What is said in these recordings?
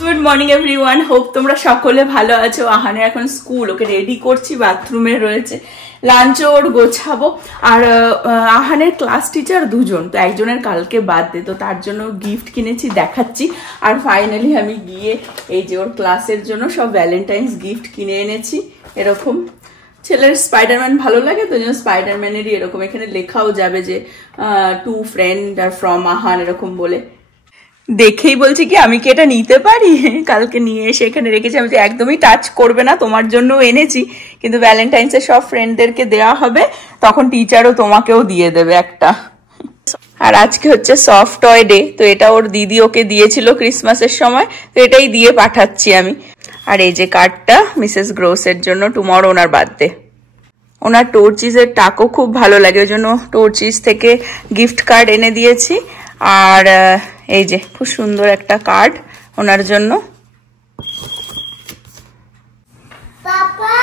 Good morning everyone, hope তোমরা সকলে ভালো আছো। আহানের এখন স্কুল, ওকে রেডি করছি, বাথরুমে রয়েছে, লাঞ্চ ওর গোছাবো। আর আহানের ক্লাস টিচার দুজন, তো একজনের কালকে বার্থডে, তো তার জন্য গিফট কিনেছি, দেখাচ্ছি। আর ফাইনালি আমি গিয়ে এই যে ওর ক্লাসের জন্য সব ভ্যালেন্টাইন্স গিফট কিনে এনেছি। এরকম ছেলের স্পাইডারম্যান ভালো লাগে, তো জন্য স্পাইডারম্যানেরই এরকম এখানে লেখাও যাবে যে টু ফ্রেন্ড আর ফ্রম আহান এরকম বলে। দেখেই বলছি কি আমি কি এটা নিতে পারি? কালকে নিয়ে এসে এখানে রেখেছি। আমি তো একদমই টাচ করবে না, তোমার জন্য এনেছি, কিন্তু ভ্যালেন্টাইন্সের সব ফ্রেন্ডদেরকে দেওয়া হবে, তখন টিচারও তোমাকেও দিয়ে দেবে একটা। আর আজকে হচ্ছে সফট টয় ডে, তো এটা ওর দিদি ওকে দিয়েছিল ক্রিসমাসের সময়, তো এটাই দিয়ে পাঠাচ্ছি আমি। আর এই যে কার্ডটা মিসেস গ্রোসের জন্য, টুমরো ওনার বার্থডে। ওনার টোরচিজের টাকও খুব ভালো লাগে, ওই জন্য টোরচিজ থেকে গিফট কার্ড এনে দিয়েছি। আর এই যে খুব সুন্দর একটা কার্ড ওনার জন্য। পাপা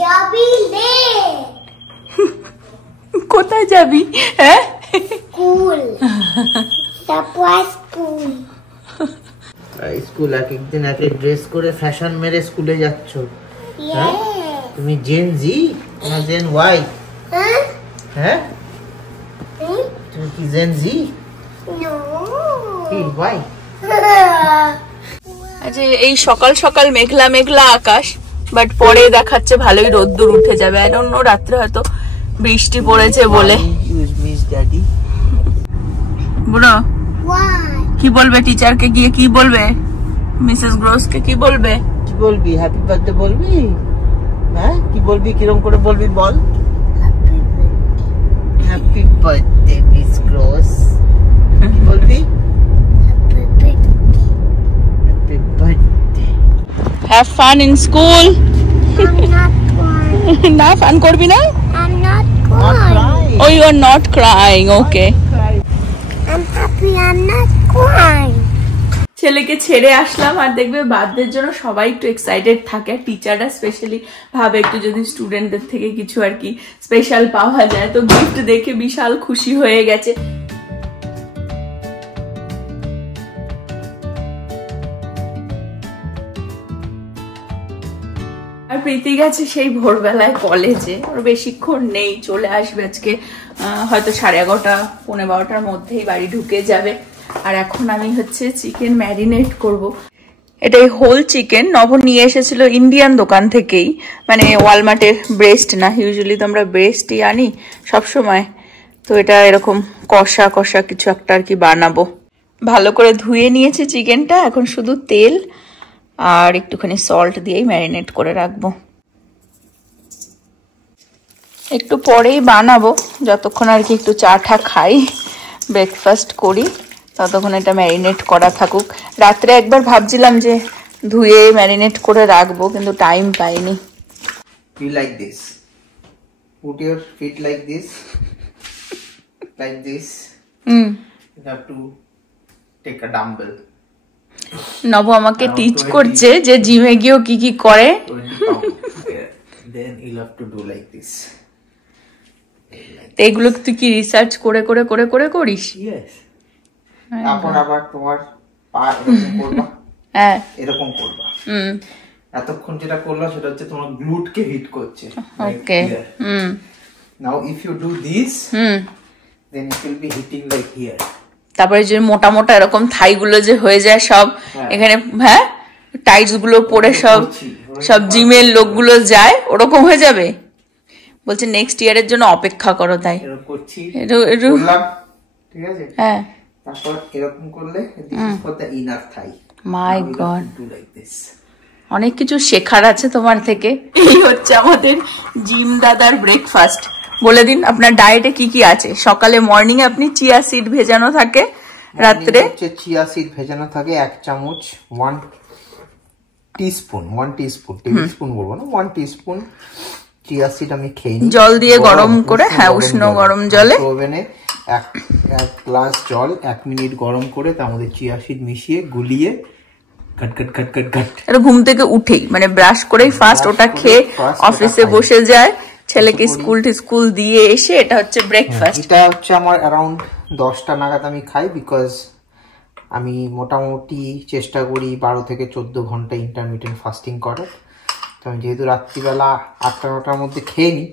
যাবি রে? কোথায় যাবি? হ্যাঁ, স্কুল। তারপর স্কুল। স্কুল এক একদিন এক এক ড্রেস করে ফ্যাশন মেরে স্কুলে যাচ্ছ। তুমি জেন জি না জেন ওয়াই? হ্যাঁ, তুমি কি জেন জি? নো। কি ওয়াই? আচ্ছা, এই সকাল সকাল মেঘলা মেঘলা আকাশ, বাট পরে দেখাচ্ছে ভালোই রোদ্দুর উঠে যাবে। আই ডোন্ট নো, রাত্রে হয়তো বৃষ্টি পড়েছে বলে। Use miss daddy. বুড়ো ওয়াই? কি বলবে টিচারকে গিয়ে? কি বলবে মিসেস গ্রোসকে? কি বলবে? কি বলবি? হ্যাপি বার্থডে বলবি? হ্যাঁ, কি বলবি? কিরকম করে বলবি বল? Happy birthday miss Gross. কি বলবি? Happy birthday. Have fun in school. I'm not crying. না, ফান করবি না? I'm not Not crying. crying. Oh, you are not crying. Okay. I'm happy. I'm not crying. ছেলেকে ছেড়ে আসলাম, আর দেখবে বার্থডের জন্য সবাই একটু এক্সাইটেড থাকে, আর টিচাররা স্পেশালি ভাবে একটু যদি স্টুডেন্টদের থেকে কিছু আর কি স্পেশাল পাওয়া যায়। তো গিফট দেখে বিশাল খুশি হয়ে গেছে। আর প্রীতি গেছে সেই ভোরবেলায় কলেজে, ওর বেশিক্ষণ নেই, চলে আসবে আজকে হয়তো 11:30 12:15 মধ্যেই বাড়ি ঢুকে যাবে। আর এখন আমি হচ্ছে চিকেন ম্যারিনেট করব। এটাই হোল চিকেন, নব নিয়ে এসেছিল ইন্ডিয়ান দোকান থেকেই, মানে ওয়ালমার্টের ব্রেস্ট না, ইউজুয়ালি তো আমরা ব্রেস্টই আনি সবসময়। তো এটা এরকম কষা কষা কিছু একটা আর কি বানাবো। ভালো করে ধুয়ে নিয়েছি চিকেনটা, এখন শুধু তেল আর একটুখানি সল্ট দিয়েই ম্যারিনেট করে রাখবো। একটু পরেই বানাবো, যতক্ষণ আর কি একটু চা টা খাই, ব্রেকফাস্ট করি, ততক্ষণ এটা ম্যারিনেট করা থাকুক। রাত্রে একবার ভাবছিলাম যে ধুয়ে ম্যারিনেট করে রাখবো, কিন্তু টাইম পাইনি। You like this? Put your feet like this. Like this. You have to take a dumbbell. নব আমাকে টিচ করছে যে জিমে গিয়েও কি কি করে। 20 pound. Yeah. Then you'll have to do like this. এগুলো তুই কি রিসার্চ করে করে করে করে করিস? Yes. তারপর আবার তোমার পা এরকম করবা। হ্যাঁ, এরকম করবা। এতক্ষণ যেটা করলো সেটা হচ্ছে তোমার গ্লুটকে হিট করছে। ওকে। Now if you do this, then it will be hitting like here. তারপরে যে মোটা মোটা এরকম থাই গুলো যে হয়ে যায় সব এখানে, হ্যাঁ, টাইটস গুলো পরে সব জিমের লোকগুলো যায়, ওরকম হয়ে যাবে। বলছে নেক্সট ইয়ারের জন্য অপেক্ষা করো। তাই এরকম করছি, করলাম, ঠিক আছে? হ্যাঁ। তারপর এরকম করলে this is for the inner thigh. My god, Do like this. অনেক কিছু শেখার আছে তোমার থেকে। এই হচ্ছে আমাদের জিম দাদার ব্রেকফাস্ট। বলে দিন আপনার ডায়েটে কি কি আছে। সকালে মর্নিং আপনি চিয়া সিড ভেজানো থাকে, রাত্রে হচ্ছে চিয়া সিড ভেজানো থাকে 1 চামচ, 1 টিস্পুন টেবিল স্পুন বলবো না, 1 টিস্পুন চিয়া সিড আমি খেয়ে নিই জল দিয়ে গরম করে, হ্যাঁ, উষ্ণ গরম জলে ওভেনে 1 গ্লাস জল 1 মিনিট গরম করে তার মধ্যে চিয়া সিড মিশিয়ে গুলিয়ে কাট কাট কাট কাট কাট। এটা ঘুম থেকে উঠেই মানে ব্রাশ করেই ফার্স্ট ওটা খেয়ে অফিসে বসে যায়, ছেলেকে স্কুল দিয়ে এসে এটা হচ্ছে ব্রেকফাস্ট। এটা হচ্ছে আমার অ্যারাউন্ড 10টা নাগাদ আমি খাই, বিকজ আমি মোটামুটি চেষ্টা করি 12 থেকে 14 ঘন্টা ইন্টারমিটেন্ট ফাস্টিং করার। তো আমি যেহেতু রাত্রিবেলা 8টা-9টার মধ্যে খেয়ে নিই,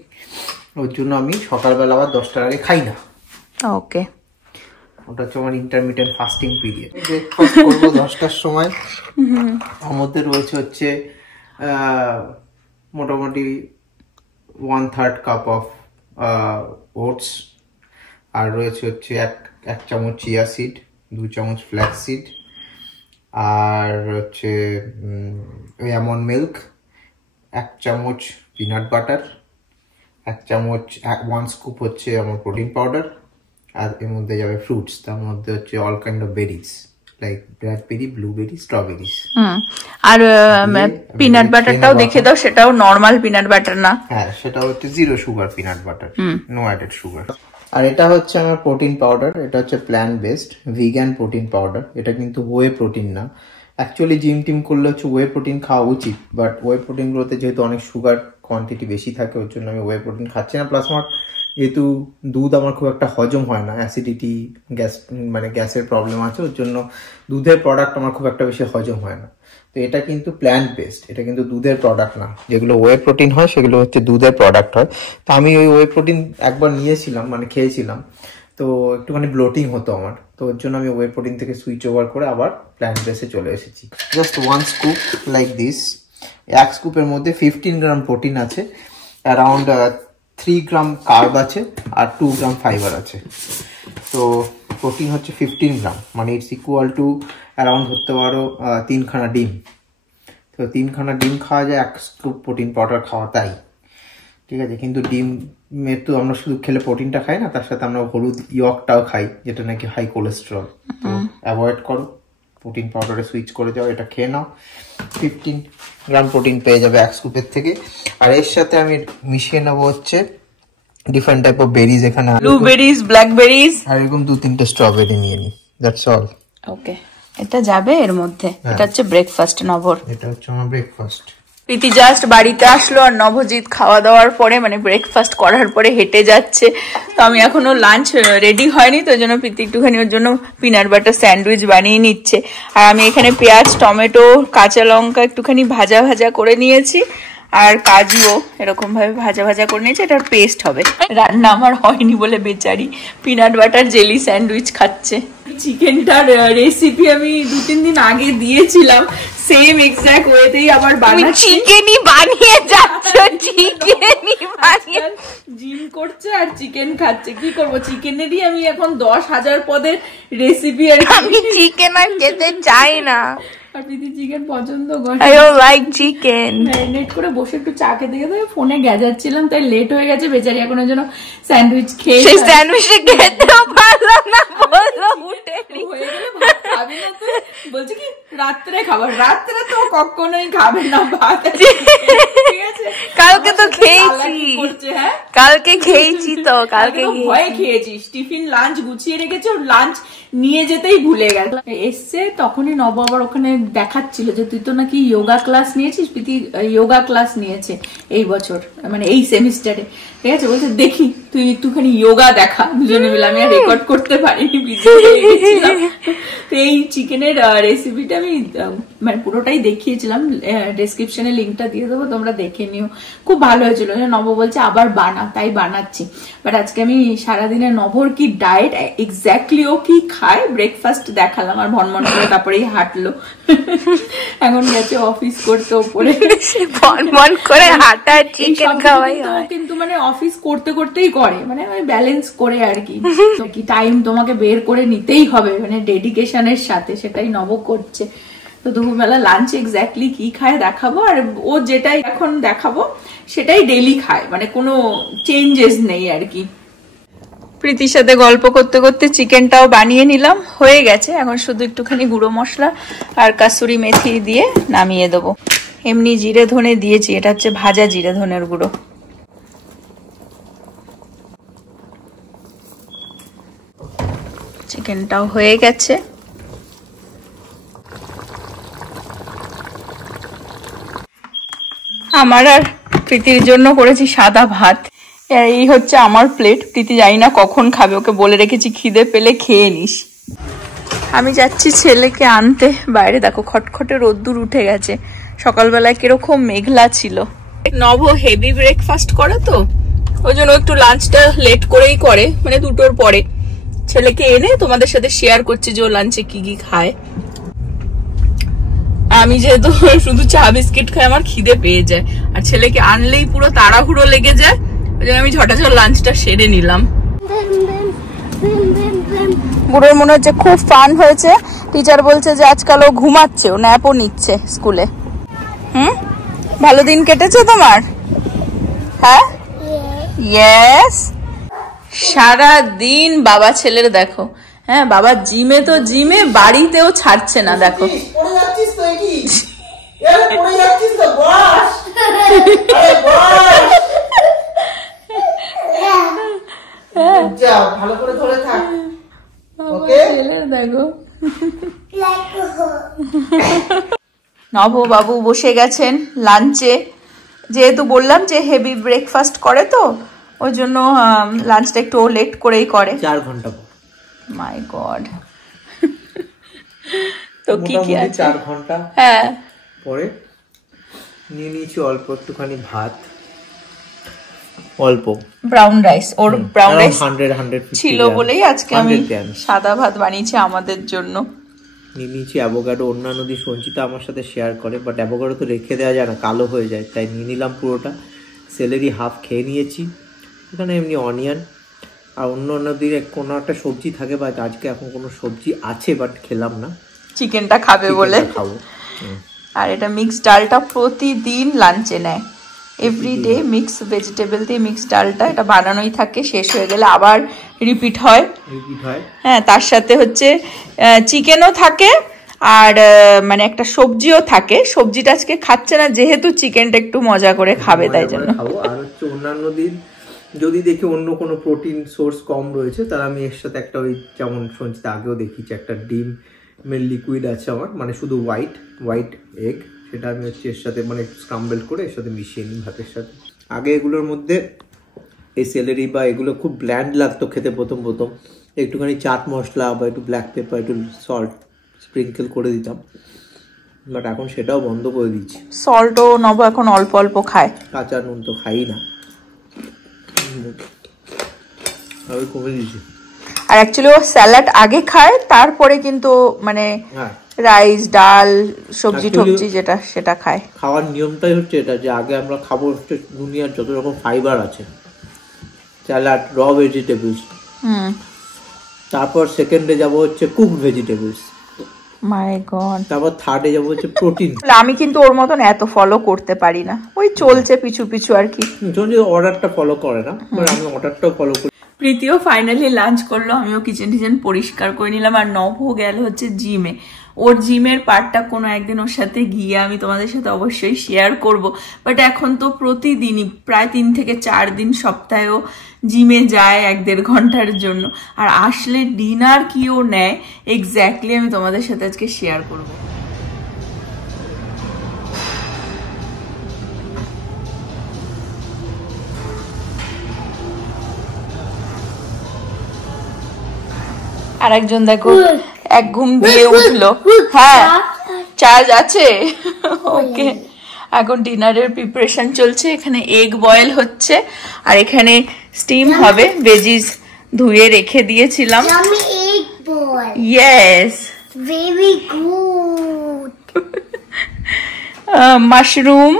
ওর জন্য আমি সকালবেলা আবার 10টার আগে খাই না। ওকে, ওটা হচ্ছে আমার ইন্টারমিটেন্ট ফাস্টিং পিরিয়ড। ব্রেকফাস্ট করবো 10টার সময়। ওর মধ্যে রয়েছে হচ্ছে মোটামুটি 1/3 কাপ অফ ওটস, আর রয়েছে হচ্ছে এক চামচ চিয়া সিড, 2 চামচ ফ্ল্যাক্স সিড, আর হচ্ছে আমন্ড মিল্ক, 1 চামচ পিনাট বাটার, 1 চামচ 1 স্কুপ হচ্ছে আমার প্রোটিন পাউডার, আর এর মধ্যে যাবে ফ্রুটস। তার মধ্যে হচ্ছে all kind of berries like blackberry, blueberry, strawberries. আর পিনাট বাটারটাও দেখে দাও, সেটাও নরমাল পিনাট বাটার না। হ্যাঁ, সেটা হচ্ছে 0 sugar peanut butter, no added sugar. আর এটা হচ্ছে আমার প্রোটিন পাউডার, এটা হচ্ছে plant based vegan protein powder. এটা কিন্তু ওয়ে প্রোটিন না। অ্যাকচুয়ালি জিম টিম করলে হচ্ছে ওয়ে প্রোটিন খাওয়া উচিত, বাট ওয়ে প্রোটিন গুলোতে যেহেতু অনেক সুগার কোয়ান্টিটি বেশি থাকে, ওর জন্য আমি ওয়ে প্রোটিন খাচ্ছি না। প্লাস আমার যেহেতু দুধ আমার খুব একটা হজম হয় না, অ্যাসিডিটি, গ্যাসের প্রবলেম আছে, ওর জন্য দুধের প্রোডাক্ট আমার খুব একটা বেশি হজম হয় না। তো এটা কিন্তু প্ল্যান্ট বেসড, এটা কিন্তু দুধের প্রোডাক্ট না। যেগুলো ওয়ে প্রোটিন হয় সেগুলো হচ্ছে দুধের প্রোডাক্ট হয়। তো আমি ওই ওয়ে প্রোটিন একবার নিয়েছিলাম, খেয়েছিলাম, তো একটুখানি ব্লোটিং হতো আমার। তো ওর জন্য আমি ওয়ে প্রোটিন থেকে সুইচ ওভার করে আবার প্ল্যান্ট বেসে চলে এসেছি। Just 1 scoop like this. 1 স্কুপের মধ্যে 15 গ্রাম প্রোটিন আছে, অ্যারাউন্ড 3 গ্রাম কার্ব আছে, আর 2 গ্রাম ফাইবার আছে। তো প্রোটিন হচ্ছে 15 গ্রাম, মানে ইটস ইকুয়াল টু অ্যারাউন্ড ধরতে পারো 3খানা ডিম। তো 3খানা ডিম খাওয়া যায় 1 স্কুপ প্রোটিন পাউডার খাওয়া, তাই ঠিক আছে। কিন্তু ডিমের তো আমরা শুধু খেলে প্রোটিনটা খাই না, তার সাথে আমরা হলুদ ইয়কটাও খাই, যেটা নাকি হাই কোলেস্টেরল। তো অ্যাভয়েড করো, প্রোটিন পাউডারে সুইচ করে যাও, এটা খেয়ে নাও। 15 গ্রাম প্রোটিন পেয়ে যাবে 1 স্কুপের থেকে। আর এর সাথে আমি মিশিয়ে নেবো হচ্ছে ডিফারেন্ট টাইপ অফ বেরিজ, এখানে ব্লুবেরিজ, ব্ল্যাকবেরিজ, আর এরকম 2-3টে স্ট্রবেরি নিয়ে নিই, দ্যাটস অল। ওকে, এটা যাবে এর মধ্যে। এটা হচ্ছে ব্রেকফাস্ট নভর, এটা হচ্ছে আমার ব্রেকফাস্ট। প্রীতি জাস্ট বাড়িতে আসলো, আর নভজিৎ খাওয়া দাওয়ার পরে ব্রেকফাস্ট করার পরে হেঁটে যাচ্ছে। তো আমি এখনো লাঞ্চ রেডি হয়নি, তো ওই জন্য প্রীতি একটুখানি ওর জন্য পিনাট বাটার স্যান্ডউইচ বানিয়ে নিচ্ছে। আর আমি এখানে পেঁয়াজ, টমেটো, কাঁচা লঙ্কা একটুখানি ভাজা ভাজা করে নিয়েছি, আর কাজুও এরকম ভাবে ভাজা ভাজা করে নিয়েছি। এটার পেস্ট হবে। রান্না আমার হয়নি বলে বেচারি পিনাট বাটার জেলি স্যান্ডউইচ খাচ্ছে। চিকেনটার রেসিপি আমি 2-3 দিন আগে দিয়েছিলাম, সেম এক্সাক্ট ওয়েতেই আবার বানাচ্ছি। চিকেনই বানিয়ে যাচ্ছে, চিকেনই বানিয়ে জিম করছে আর চিকেন খাচ্ছে। কি করবো, চিকেনেরই আমি এখন 10,000 পদের রেসিপি। আর আমি চিকেন আর খেতে চাই না। আর প্রীতি চিকেন পছন্দ করে, I don't like chicken. Marinate করে বসে একটু চা খেতে খেতে ফোনে গেজাচ্ছিলাম, তাই লেট হয়ে গেছে। বেচারি এখন ওই জন্য স্যান্ডউইচ খেয়ে, সেই স্যান্ডউইচে খেতেও পারলাম না, বললো উঠে হয়ে গেলে ভাত খাবি না তুই? বলছে কি রাত্রে খাবার, রাত্রে তো কখনোই খাবে না ভাত, ঠিক আছে? কালকে তো খেয়েছি, হ্যাঁ কালকে খেয়েছি, তো কালকে ভয়ে খেয়েছিস। টিফিন লাঞ্চ গুছিয়ে রেখেছে, ওর লাঞ্চ নিয়ে যেতেই ভুলে গেল। এসছে তখনই নব আবার ওখানে দেখাচ্ছিল যে তুই তো নাকি যোগা ক্লাস নিয়েছিস। প্রীতি যোগা ক্লাস নিয়েছে এই বছর, এই সেমিস্টারে, ঠিক আছে? বলছে দেখি তুই একটুখানি যোগা দেখা। দুজনে মিলে, আমি আর রেকর্ড করতে পারিনি, তো এই চিকেনের রেসিপিটা আমি পুরোটাই দেখিয়েছিলাম। ডেসক্রিপশনে লিঙ্কটা দিয়ে দেবো, তোমরা দেখে নিও। খুব ভালো হয়েছিল। নব বলছে আবার বানা, তাই বানাচ্ছি। বাট আজকে আমি সারাদিনে নভর কি ডায়েট, এক্স্যাক্টলি ও কি খায়, ব্রেকফাস্ট দেখালাম, আর ভনমন করে তারপরেই হাঁটলো। এখন গেছে অফিস করতে ওপরে, ভনমন করে হাঁটা, চিকেন খাওয়াই হয়। কিন্তু অফিস করতে করতেই করে, ব্যালেন্স করে আর কি। টাইম তোমাকে বের করে নিতেই হবে, ডেডিকেশনের সাথে, সেটাই নব করছে। তো দুপুরবেলা লাঞ্চ এক্স্যাক্টলি কি খায় দেখাবো, আর ও যেটাই এখন দেখাবো সেটাই ডেইলি খায়, কোনো চেঞ্জেস নেই আর কি। প্রীতির সাথে গল্প করতে করতে চিকেনটাও বানিয়ে নিলাম, হয়ে গেছে। এখন শুধু একটুখানি গুঁড়ো মশলা আর কাসুরি মেথি দিয়ে নামিয়ে দেবো। এমনি জিরে ধনে দিয়েছি, এটা হচ্ছে ভাজা জিরে ধনের গুঁড়ো। চিকেনটাও হয়ে গেছে। আমার আর প্রীতির জন্য করেছি সাদা ভাত। এই হচ্ছে আমার প্লেট। প্রীতি জানি না কখন খাবে, ওকে বলে রেখেছি খিদে পেলে খেয়ে নিস। আমি যাচ্ছি ছেলেকে আনতে। বাইরে দেখো খটখটে রোদ্দুর উঠে গেছে, সকালবেলায় কিরকম মেঘলা ছিল। নব হেভি ব্রেকফাস্ট করে তো, ওই জন্য একটু লাঞ্চটা লেট করেই করে, মানে 2টোর পরে। ছেলেকে এনে তোমাদের সাথে শেয়ার করছি যে ও লাঞ্চে কি কি খায়। আমি যেহেতু শুধু চা বিস্কিট খাই, আমার খিদে পেয়ে যায়, আর ছেলেকে আনলেই পুরো তাড়াহুড়ো লেগে যায়, ওই জন্য আমি ঝটাঝট লাঞ্চটা সেরে নিলাম। বুড়োর মনে হচ্ছে খুব ফান হয়েছে। টিচার বলছে যে আজকাল ও ঘুমাচ্ছে, ও ন্যাপও নিচ্ছে স্কুলে। ভালো দিন কেটেছে তোমার? হ্যাঁ, ইয়েস। সারা দিন বাবা ছেলের দেখো, হ্যাঁ বাবা জিমে তো জিমে, বাড়িতেও ছাড়ছে না। দেখো ভালো করে ধরে থাক। দেখো নব বাবু বসে গেছেন লাঞ্চে। যেহেতু বললাম যে হেভি ব্রেকফাস্ট করে তো, ওই জন্য লাঞ্চটা একটু লেট করেই করে। 4 ঘন্টা। মাই গড। তো কি কি আছে? 4 ঘন্টা হ্যাঁ পরে নিয়ে নিয়েছি অল্প একটুখানি ভাত, অল্প ব্রাউন রাইস। ওর ব্রাউন রাইস 100 ছিল বলেই আজকে আমি সাদা ভাত বানিয়েছি আমাদের জন্য। নিয়ে নিয়েছি অ্যাভোকাডো। অন্যান্য দিন সঞ্চিতা আমার সাথে শেয়ার করে, বাট অ্যাভোকাডো তো রেখে দেওয়া যায় না, কালো হয়ে যায়, তাই নিয়ে নিলাম পুরোটা। সেলেরি হাফ খেয়ে নিয়েছি, এখানে এমনি অনিয়ন আর অন্য দিন কোনো একটা সবজি থাকে, বা আজকে এখন কোনো সবজি আছে বাট খেলাম না, চিকেনটা খাবে বলে খাবো। আর এটা মিক্স ডালটা প্রতিদিন লাঞ্চে নেয়, এভরিডে মিক্স ভেজিটেবল দিয়ে মিক্স ডালটা, এটা বানানোই থাকে, শেষ হয়ে গেলে আবার রিপিট হয়। হ্যাঁ, তার সাথে হচ্ছে চিকেনও থাকে, আর মানে একটা সবজিও থাকে। সবজিটা আজকে খাচ্ছে না যেহেতু চিকেনটা একটু মজা করে খাবে, তাই জন্য। আর হচ্ছে অন্যান্য দিন যদি দেখি অন্য কোনো প্রোটিন সোর্স কম রয়েছে, তাহলে আমি এর সাথে একটা, ওই যেমন সঞ্চিতা আগেও দেখিয়েছি, একটা ডিম লিকুইড আছে আমার, মানে শুধু হোয়াইট এগ, সেটা আমি হচ্ছে এর সাথে মানে স্ক্রাম্বল করে এর সাথে মিশিয়ে নিই ভাতের সাথে। আগে এগুলোর মধ্যে এই সেলেরি বা এগুলো খুব ব্ল্যান্ড লাগতো খেতে প্রথম একটুখানি চাট মশলা বা একটু ব্ল্যাক পেপার, একটু সল্ট স্প্রিঙ্কেল করে দিতাম, বাট এখন সেটাও বন্ধ করে দিচ্ছি। সল্টও নব এখন অল্প অল্প খায়, কাঁচা নুন তো খাই না, আমি কমে দিয়েছি। আর অ্যাকচুয়ালি ও স্যালাড আগে খায়, তারপরে কিন্তু মানে রাইস ডাল সবজি টবজি যেটা সেটা খায়। খাওয়ার নিয়মটাই হচ্ছে এটা, যে আগে আমরা খাবো হচ্ছে দুনিয়ার যত রকম ফাইবার আছে, স্যালাড, র ভেজিটেবলস, তারপর সেকেন্ডে যাব হচ্ছে কুক ভেজিটেবলস, মাই গড, তারপর থার্ডে যাব হচ্ছে প্রোটিন। আমি কিন্তু ওর মতন এত ফলো করতে পারি না, ওই চলছে পিছু পিছু আর কি। অর্ডারটা ফলো করে না, আমি অর্ডারটাও ফলো করি। প্রীতিও ফাইনালি লাঞ্চ করলো, আমিও কিচেন টিচেন পরিষ্কার করে নিলাম, আর নভও গেল হচ্ছে জিমে। ওর জিমের পার্টটা কোনো একদিন ওর সাথে গিয়ে আমি তোমাদের সাথে অবশ্যই শেয়ার করব, বাট এখন তো প্রতিদিনই প্রায় 3 থেকে 4 দিন সপ্তাহেও জিমে যায় 1-1.5 ঘন্টার জন্য, আর আসলে ডিনার কি ও নেয় এক্স্যাক্টলি আমি তোমাদের সাথে আজকে শেয়ার করব। আর একজন দেখো এক ঘুম দিয়ে উঠলো। হ্যাঁ, চার্জ আছে। ওকে, এখন ডিনারের প্রিপারেশন চলছে। এখানে এগ বয়েল হচ্ছে, আর এখানে স্টিম হবে। ভেজিস ধুয়ে রেখে দিয়েছিলাম। Yes, very good. মাশরুম,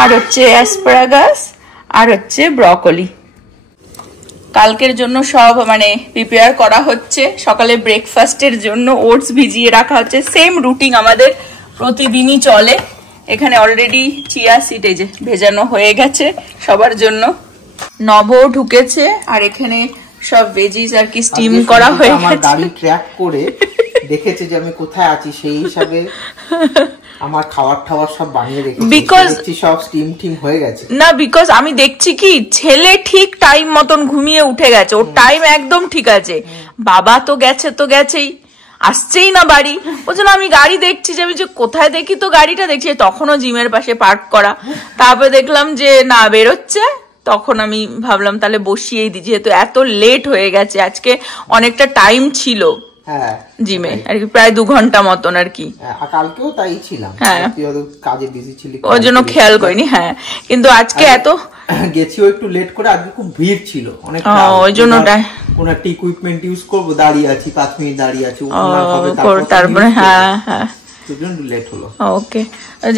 আর হচ্ছে অ্যাসপারাগাস, আর হচ্ছে ব্রকলি। কালকের জন্য সব মানে প্রিপেয়ার করা হচ্ছে। সকালে ব্রেকফাস্টের জন্য ওটস ভিজিয়ে রাখা হচ্ছে, সেম রুটিন আমাদের প্রতিদিনই চলে। এখানে অলরেডি চিয়া সিড এই যে ভেজানো হয়ে গেছে সবার জন্য। নবও ঢুকেছে, আর এখানে সব ভেজিস আর কি স্টিম করা হয়ে গেছে। আমার গাড়ি ট্র্যাক করে দেখেছে যে আমি কোথায় আছি, সেই হিসাবে আমার খাবার সব বানিয়ে রেখেছি, বিকজ সব স্টিম টিম হয়ে গেছে না। বিকজ আমি দেখছি কি ছেলে ঠিক টাইম মতন ঘুমিয়ে উঠে গেছে, ওর টাইম একদম ঠিক আছে। বাবা তো গেছেই, আসছেই না বাড়ি। ওই জন্য আমি গাড়ি দেখছি, যে আমি যে কোথায় দেখি, তো গাড়িটা দেখছি তখনও জিমের পাশে পার্ক করা। তারপরে দেখলাম যে না, বেরোচ্ছে, তখন আমি ভাবলাম তাহলে বসিয়েই দিই, যেহেতু এত লেট হয়ে গেছে। আজকে অনেকটা টাইম ছিল, হ্যাঁ জিমে আর কি, প্রায় 2 ঘন্টা মতন আর কি। কালকেও তাই ছিলাম, কাজে বিজি ছিলি ওর জন্য খেয়াল করিনি। হ্যাঁ কিন্তু আজকে এত গেছিও একটু লেট করে, আজকে খুব ভিড় ছিল অনেক, ওই জন্য কোন একটা ইকুইপমেন্ট ইউজ করবো, দাঁড়িয়ে আছি 5 মিনিট দাঁড়িয়ে আছি, তারপরে হ্যাঁ লেট হলো। ওকে,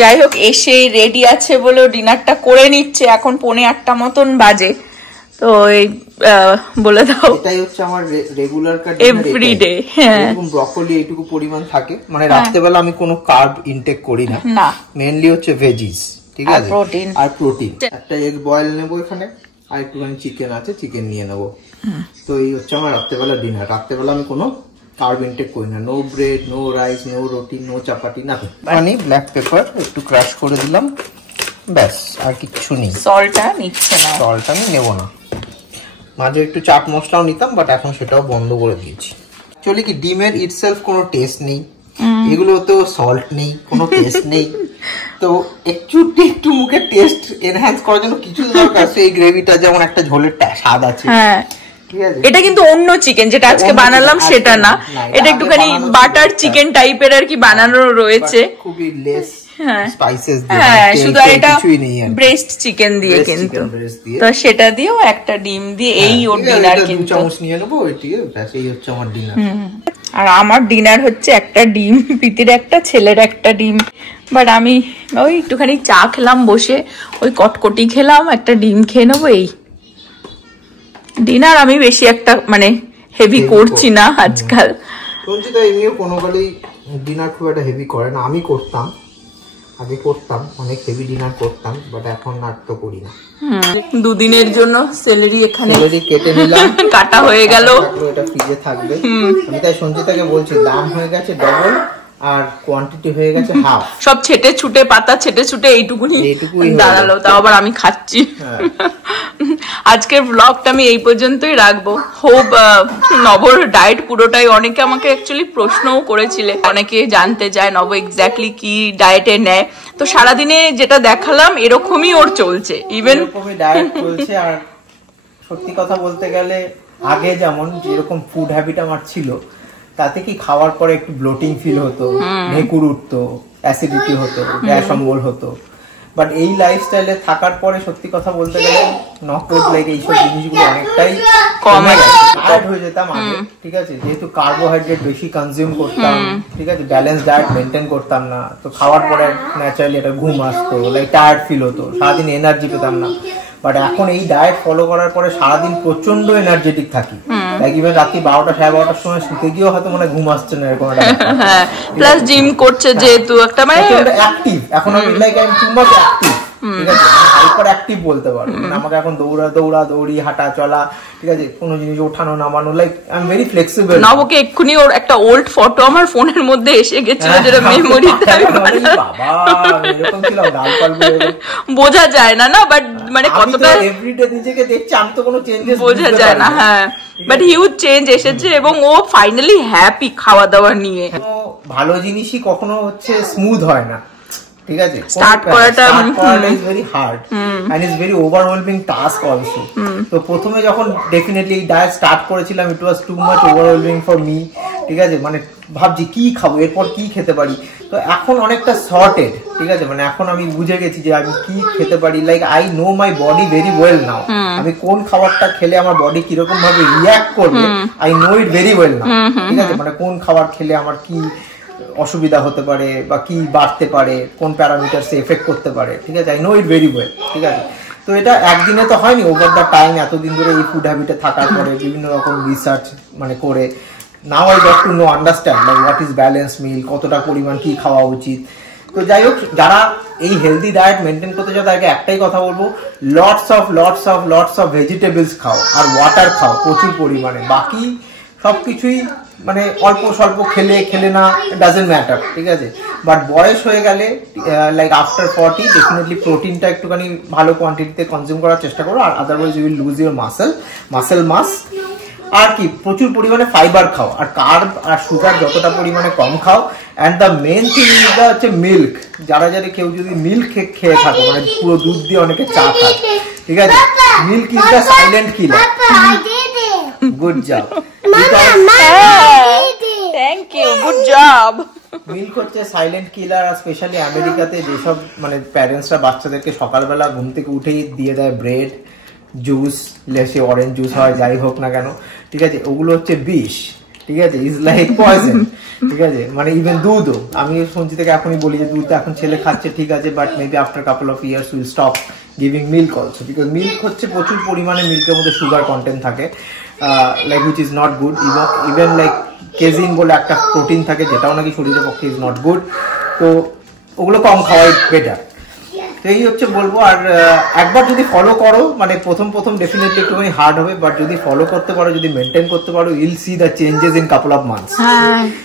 যাই হোক এসে রেডি আছে বলে ডিনারটা করে নিচ্ছে, এখন 7:45 মতন বাজে। তো এই বলে দাও, এটাই হচ্ছে আমার রেগুলার কাট এভরিডে। হ্যাঁ এরকম ব্রকলি এইটুকু পরিমাণ থাকে, মানে রাত্রেবেলা আমি কোনো কার্ব ইনটেক করি না, মেইনলি হচ্ছে ভেজিস, ঠিক আছে, আর প্রোটিন। একটা এগ বয়েল নেবো এখানে, আর একটুখানি চিকেন আছে, চিকেন নিয়ে নেবো। তো এই হচ্ছে আমার রাত্রেবেলা ডিনার। রাত্রেবেলা আমি কোনো কার্ব ইনটেক করি না, no bread, no rice, no roti, no chapati, না। মানে ব্ল্যাক পেপার একটু ক্রাশ করে দিলাম, ব্যাস, আর কিচ্ছু নেই। সল্টটা নিচ্ছে না, সল্টটা আমি নেবো না। মাঝে একটু চাট মশলাও নিতাম, বাট এখন সেটাও বন্ধ করে দিয়েছি। অ্যাকচুয়ালি কি ডিমের ইটসেলফ কোনো টেস্ট নেই, এগুলোতেও সল্ট নেই, কোনো টেস্ট নেই। তো একটু মুখে টেস্ট এনহ্যান্স করার জন্য কিছু দরকার। সেই গ্রেভিটা যেমন একটা ঝোলের স্বাদ আছে, ঠিক আছে। এটা কিন্তু অন্য চিকেন যেটা আজকে বানালাম সেটা না, এটা একটুখানি বাটার চিকেন টাইপের আর কি বানানো রয়েছে, খুবই লেস স্পাইসেস দিয়ে। হ্যাঁ শুধু এটা ব্রেস্ট চিকেন দিয়ে, কিন্তু তো সেটা দিয়েও একটা ডিম দিয়ে এই ওর ডিনার। কিন্তু 2 চামচ নিয়ে নেবো, এটিকে ব্যাস, এই হচ্ছে আমার ডিনার। আর আমার ডিনার হচ্ছে একটা ডিম, পিতির একটা, ছেলের একটা ডিম। বাট আমি ওই একটুখানি চা খেলাম বসে, ওই কটকটি খেলাম, একটা ডিম খেয়ে নেবো, এই ডিনার। আমি বেশি একটা মানে হেভি করছি না আজকাল। সঞ্চিতা এমনিও কোনোকালেই ডিনার খুব একটা হেভি করে না, আমি করতাম, আগে করতাম, অনেক হেভি ডিনার করতাম, বাট এখন আর তো করি না। 2 দিনের জন্য সেলেরি এখানে কেটে নিলাম, কাটা হয়ে গেল, এটা ফ্রিজে থাকবে। আমি তাই সঞ্চিতাকে বলছি, দাম হয়ে গেছে ডবল আর কোয়ান্টিটি হয়ে গেছে হাফ। সব ছেটে ছুটে পাতা ছেটে ছুটে এইটুকুই দাঁড়ালো, তাও আবার আমি খাচ্ছি। আজকের ব্লগটা আমি এই পর্যন্তই রাখবো। হোপ নবর ডায়েট পুরোটাই, অনেকে আমাকে অ্যাকচুয়ালি প্রশ্নও করেছিলে, অনেকে জানতে চায় নব এক্স্যাক্টলি কি ডায়েটে নেয়। তো সারাদিনে যেটা দেখালাম এরকমই ওর চলছে, ইভেন ডায়েট চলছে। আর সত্যি কথা বলতে গেলে আগে যেমন যেরকম ফুড হ্যাবিট আমার ছিল, তাতে কি খাওয়ার পরে একটু ব্লোটিং ফিল হতো, ঢেকুর উঠতো, অ্যাসিডিটি হতো, গ্যাস অম্বল হতো। বাট এই লাইফস্টাইলে থাকার পরে সত্যি কথা বলতে গেলে নকআউট লাইক এইসব জিনিসগুলো অনেকটাই কমে গেছে। টায়ার্ড হয়ে যেতাম আগে, ঠিক আছে, যেহেতু কার্বোহাইড্রেট বেশি কনজিউম করতাম, ঠিক আছে, ব্যালেন্স ডায়েট মেনটেন করতাম না, তো খাওয়ার পরে ন্যাচারালি একটা ঘুম আসতো, লাইক টায়ার্ড ফিল হতো, সারাদিন এনার্জি পেতাম না। বাট এখন এই ডায়েট ফলো করার পরে সারাদিন প্রচন্ড এনার্জেটিক থাকি, লাইক ইভেন রাত্রি 12টা 12:30টার সময় শুতে গিয়েও হয়তো মনে ঘুম আসছে না, এরকম একটা প্লাস জিম করছে যেহেতু একটা মানে অ্যাক্টিভ। এখন আমি like I M too much active, ঠিক আছে, হাইপার অ্যাক্টিভ বলতে পারো। মানে আমাকে এখন দৌড়ি, হাঁটা চলা, ঠিক আছে, কোনো জিনিস ওঠানো নামানো, like I am very flexible. নবকে এক্ষুনি ওর একটা ওল্ড ফটো আমার ফোনের মধ্যে এসে গেছিল, যেটা মেমোরিতে বোঝা যায় না, বাট মানে কতটা এভরিডে নিজেকে দেখছি, আমি তো কোনো চেঞ্জেস বোঝা যায় না। হ্যাঁ, বাট হিউজ চেঞ্জ এসেছে, এবং ও ফাইনালি হ্যাপি খাওয়া দাওয়া নিয়ে। ভালো জিনিসই কখনো হচ্ছে স্মুথ হয় না, ঠিক আছে, স্টার্ট করাটা is very hard and is very overwhelming task also. তো প্রথমে যখন ডেফিনেটলি এই ডায়েট স্টার্ট করেছিলাম, it was too much overwhelming for me, ঠিক আছে, মানে ভাবছি কি খাবো, এরপর কি খেতে পারি। তো এখন অনেকটা সর্টেড, ঠিক আছে, মানে এখন আমি বুঝে গেছি যে আমি কি খেতে পারি, like I know my body very well now. আমি কোন খাবারটা খেলে আমার বডি কিরকম ভাবে রিঅ্যাক্ট করবে, I know it very well now, ঠিক আছে, মানে কোন খাবার খেলে আমার কি অসুবিধা হতে পারে বা কি বাড়তে পারে, কোন প্যারামিটারসে এফেক্ট করতে পারে, ঠিক আছে, I know it very well, ঠিক আছে। তো এটা একদিনে তো হয়নি, ওভার দ্য টাইম, এতদিন ধরে এই ফুড হ্যাবিটে থাকার পরে বিভিন্ন রকম রিসার্চ মানে করে now I got to know understand like what is balance meal, কতটা পরিমাণ কি খাওয়া উচিত। তো যাই হোক, যারা এই হেলদি ডায়েট মেনটেন করতে চাও তাদেরকে একটাই কথা বলবো, লটস অফ ভেজিটেবলস খাও আর ওয়াটার খাও প্রচুর পরিমাণে। বাকি সবকিছুই মানে অল্প স্বল্প খেলে না, ডাজন্ট ম্যাটার, ঠিক আছে। বাট বয়স হয়ে গেলে লাইক আফটার 40 ডেফিনেটলি প্রোটিনটা একটুখানি ভালো কোয়ান্টিটিতে কনজিউম করার চেষ্টা করো, আর otherwise you will lose your muscle mass. আর কি প্রচুর পরিমাণে ফাইবার খাও, আর কার্ব আর সুগার যতটা পরিমাণে কম খাও। অ্যান্ড দ্য মেন থিং হচ্ছে মিল্ক। যারা কেউ যদি মিল্ক খেয়ে থাকো, মানে পুরো দুধ দিয়ে অনেকে চা খায়, ঠিক আছে, milk is the silent killer. Good job. Good job. Milk হচ্ছে সাইলেন্ট কিলার, আর স্পেশালি আমেরিকাতে যেসব মানে প্যারেন্টসরা বাচ্চাদেরকে সকালবেলা ঘুম থেকে উঠেই দিয়ে দেয় ব্রেড, জুস, সে অরেঞ্জ জুস হয় যাই হোক না কেন, ঠিক আছে, ওগুলো হচ্ছে বিষ, ঠিক আছে, ইজ লাইক পয়জন, ঠিক আছে। মানে ইভেন দুধও, আমি শুনছি থেকে এখনই বলি যে দুধ এখন ছেলে খাচ্ছে ঠিক আছে, but maybe after couple of years will stop giving milk also, because milk হচ্ছে প্রচুর পরিমাণে মিল্কের মধ্যে সুগার কন্টেন্ট থাকে, like which is not good. Even like casein বলে একটা প্রোটিন থাকে যেটাও নাকি শরীরের পক্ষে ইজ নট গুড, তো ওগুলো কম খাওয়াই বেটার। তো এই হচ্ছে বলবো। আর একবার যদি ফলো করো, মানে প্রথম ডেফিনেটলি একটুখানি হার্ড হবে, বাট যদি ফলো করতে পারো, যদি মেনটেন করতে পারো, you'll see the changes in couple of months,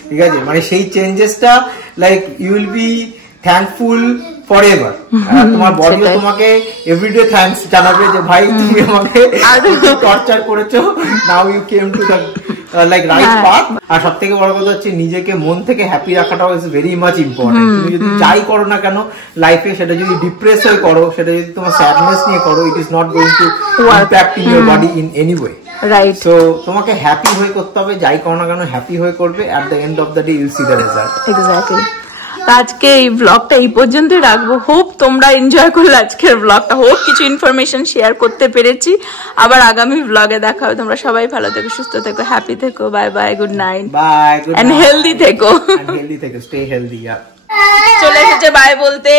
ঠিক আছে। মানে সেই চেঞ্জেসটা like you will be thankful forever. তোমার বডিও তোমাকে এভরিডে থ্যাঙ্কস জানাবে যে ভাই তুমি আমাকে টর্চার করেছো, now you came to the like right path. আর সব থেকে বড় কথা হচ্ছে নিজেকে মন থেকে হ্যাপি রাখাটাও ইজ ভেরি মাচ ইম্পর্টেন্ট। তুমি যদি যাই করো না কেন লাইফে, সেটা যদি ডিপ্রেস হয়ে করো, সেটা যদি তোমার স্যাডনেস নিয়ে করো, it is not going to impact in your body in any way, right. So তোমাকে হ্যাপি হয়ে করতে হবে, যাই করো না কেন হ্যাপি হয়ে করবে, at the end of the day you see the result. Exactly. আজকে এই ব্লগটা এই পর্যন্তই রাখবো। হোপ তোমরা এনজয় করলে আজকের ব্লগটা, হোপ কিছু ইনফরমেশন শেয়ার করতে পেরেছি। আবার আগামী ব্লগে দেখা হবে। তোমরা সবাই ভালো থেকো, সুস্থ থেকো, হ্যাপি থেকো। Bye bye, good night, bye, and healthy থেকো, হেলদি থেকো, স্টে হেলদি। চলে এসেছে বাই বলতে।